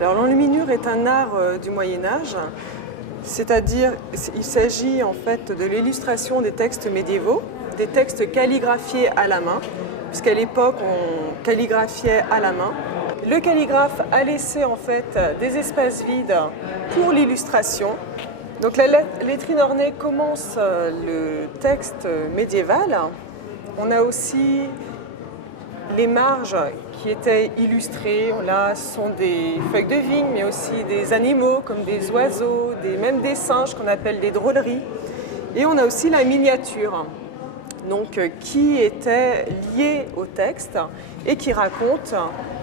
Alors l'enluminure est un art du Moyen-Âge, c'est-à-dire il s'agit en fait de l'illustration des textes médiévaux, des textes calligraphiés à la main, puisqu'à l'époque on calligraphiait à la main. Le calligraphe a laissé en fait des espaces vides pour l'illustration. Donc la lettrine ornée commence le texte médiéval. On a aussi les marges qui étaient illustrées. Là, ce sont des feuilles de vigne, mais aussi des animaux comme des oiseaux, même des singes qu'on appelle des drôleries. Et on a aussi la miniature, donc, qui était liée au texte et qui raconte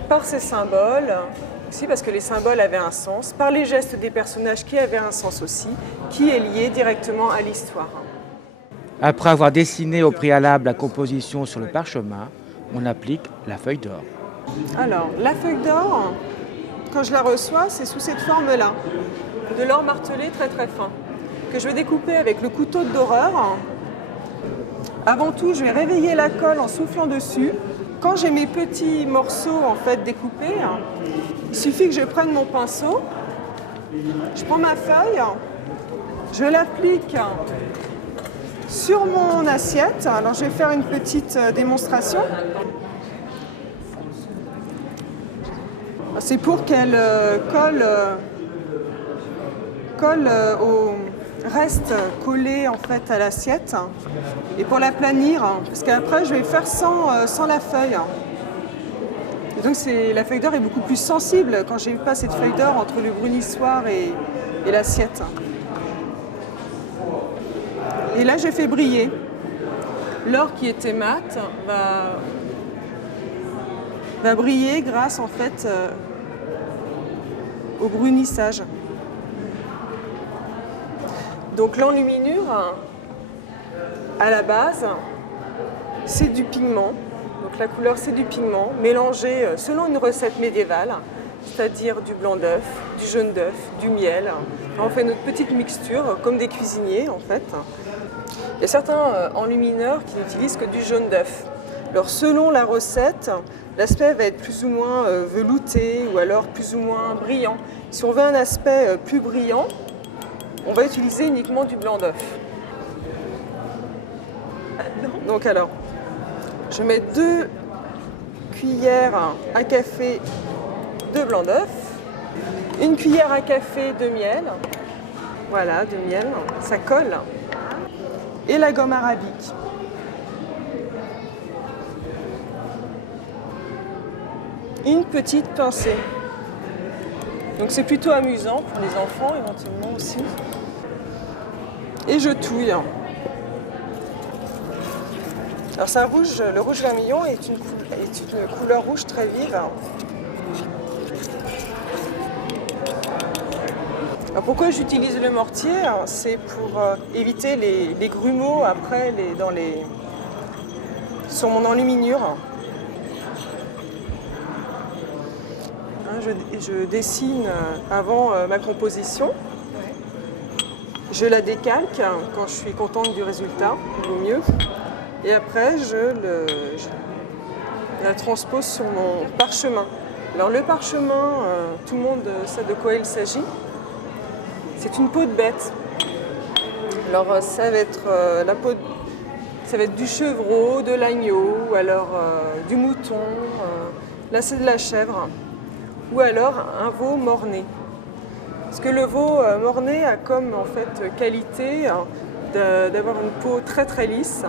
par ses symboles, aussi parce que les symboles avaient un sens, par les gestes des personnages qui avaient un sens aussi, qui est lié directement à l'histoire. Après avoir dessiné au préalable la composition sur le parchemin, on applique la feuille d'or. Alors, la feuille d'or, quand je la reçois, c'est sous cette forme-là, de l'or martelé très très fin, que je vais découper avec le couteau de doreur. Avant tout, je vais réveiller la colle en soufflant dessus. Quand j'ai mes petits morceaux en fait découpés, il suffit que je prenne mon pinceau, je prends ma feuille, je l'applique sur mon assiette. Alors je vais faire une petite démonstration. C'est pour qu'elle colle au reste collé en fait à l'assiette et pour l'aplanir, parce qu'après je vais faire sans la feuille. Et donc la feuille d'or est beaucoup plus sensible quand j'ai pas cette feuille d'or entre le brunissoir et l'assiette. Et là, je fais briller. L'or qui était mat va briller grâce en fait au brunissage. Donc l'enluminure, à la base, c'est du pigment. Donc la couleur, c'est du pigment mélangé selon une recette médiévale, c'est-à-dire du blanc d'œuf, du jaune d'œuf, du miel. On fait notre petite mixture, comme des cuisiniers en fait. Il y a certains enlumineurs qui n'utilisent que du jaune d'œuf. Alors selon la recette, l'aspect va être plus ou moins velouté ou alors plus ou moins brillant. Si on veut un aspect plus brillant, on va utiliser uniquement du blanc d'œuf. Donc alors, je mets 2 cuillères à café de blanc d'œuf, 1 cuillère à café de miel, voilà, de miel, ça colle, et la gomme arabique. Une petite pincée. Donc c'est plutôt amusant pour les enfants éventuellement aussi. Et je touille. Alors ça rouge, le rouge vermillon est une couleur rouge très vive. Alors pourquoi j'utilise le mortier? C'est pour éviter les grumeaux après sur mon enluminure. Je dessine avant ma composition. Je la décalque quand je suis contente du résultat, il vaut mieux. Et après, je la transpose sur mon parchemin. Alors le parchemin, tout le monde sait de quoi il s'agit. C'est une peau de bête. Alors ça va être ça va être du chevreau, de l'agneau, ou alors du mouton. Là c'est de la chèvre. Ou alors un veau mort-né. Parce que le veau mort-né a comme en fait qualité d'avoir une peau très très lisse,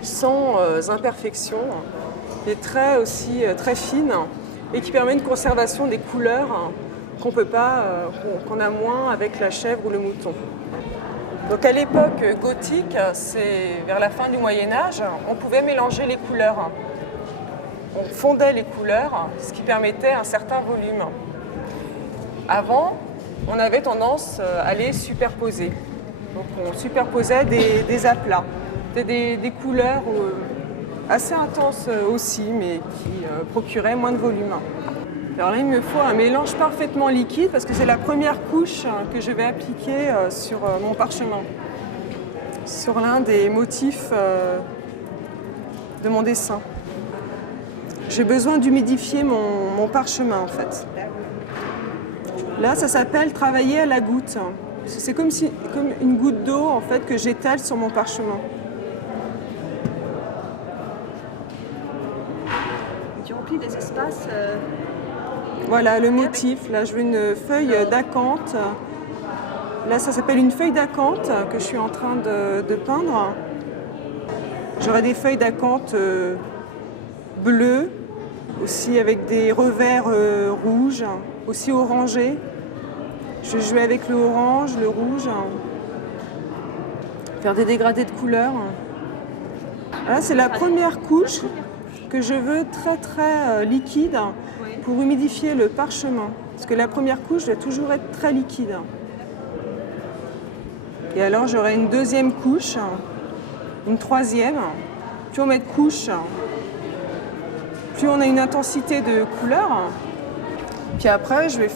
sans imperfections, des traits aussi très fines, et qui permet une conservation des couleurs qu'on a moins avec la chèvre ou le mouton. Donc à l'époque gothique, c'est vers la fin du Moyen-Âge, on pouvait mélanger les couleurs. On fondait les couleurs, ce qui permettait un certain volume. Avant, on avait tendance à les superposer. Donc on superposait des aplats, des couleurs assez intenses aussi, mais qui procuraient moins de volume. Alors là, il me faut un mélange parfaitement liquide parce que c'est la première couche que je vais appliquer sur mon parchemin, sur l'un des motifs de mon dessin. J'ai besoin d'humidifier mon parchemin en fait. Là, ça s'appelle travailler à la goutte. C'est comme une goutte d'eau en fait que j'étale sur mon parchemin. Tu remplis des espaces. Voilà le motif. Là, je veux une feuille d'acanthe. Là, ça s'appelle une feuille d'acanthe que je suis en train de peindre. J'aurai des feuilles d'acanthe bleues, aussi avec des revers rouges, aussi orangés. Je vais jouer avec le orange, le rouge, faire des dégradés de couleurs. Là, c'est la première couche que je veux très très liquide pour humidifier le parchemin. Parce que la première couche doit toujours être très liquide. Et alors j'aurai une deuxième couche, une troisième. Plus on met de couches, plus on a une intensité de couleur. Puis après, je vais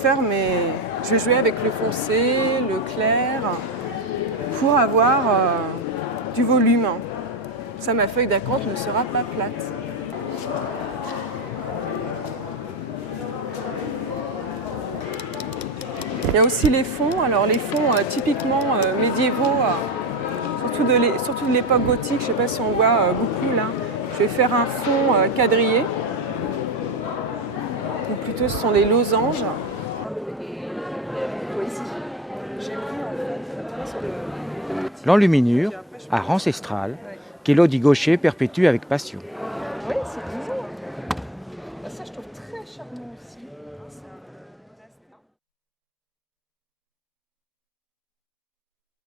jouer avec le foncé, le clair, pour avoir du volume. Ça, ma feuille d'acanthe ne sera pas plate. Il y a aussi les fonds. Alors les fonds typiquement médiévaux, surtout de l'époque gothique, je ne sais pas si on voit beaucoup là. Je vais faire un fond quadrillé. Ou plutôt ce sont des losanges. L'enluminure, art ancestral, qu'Élodie Gaucher perpétue avec passion.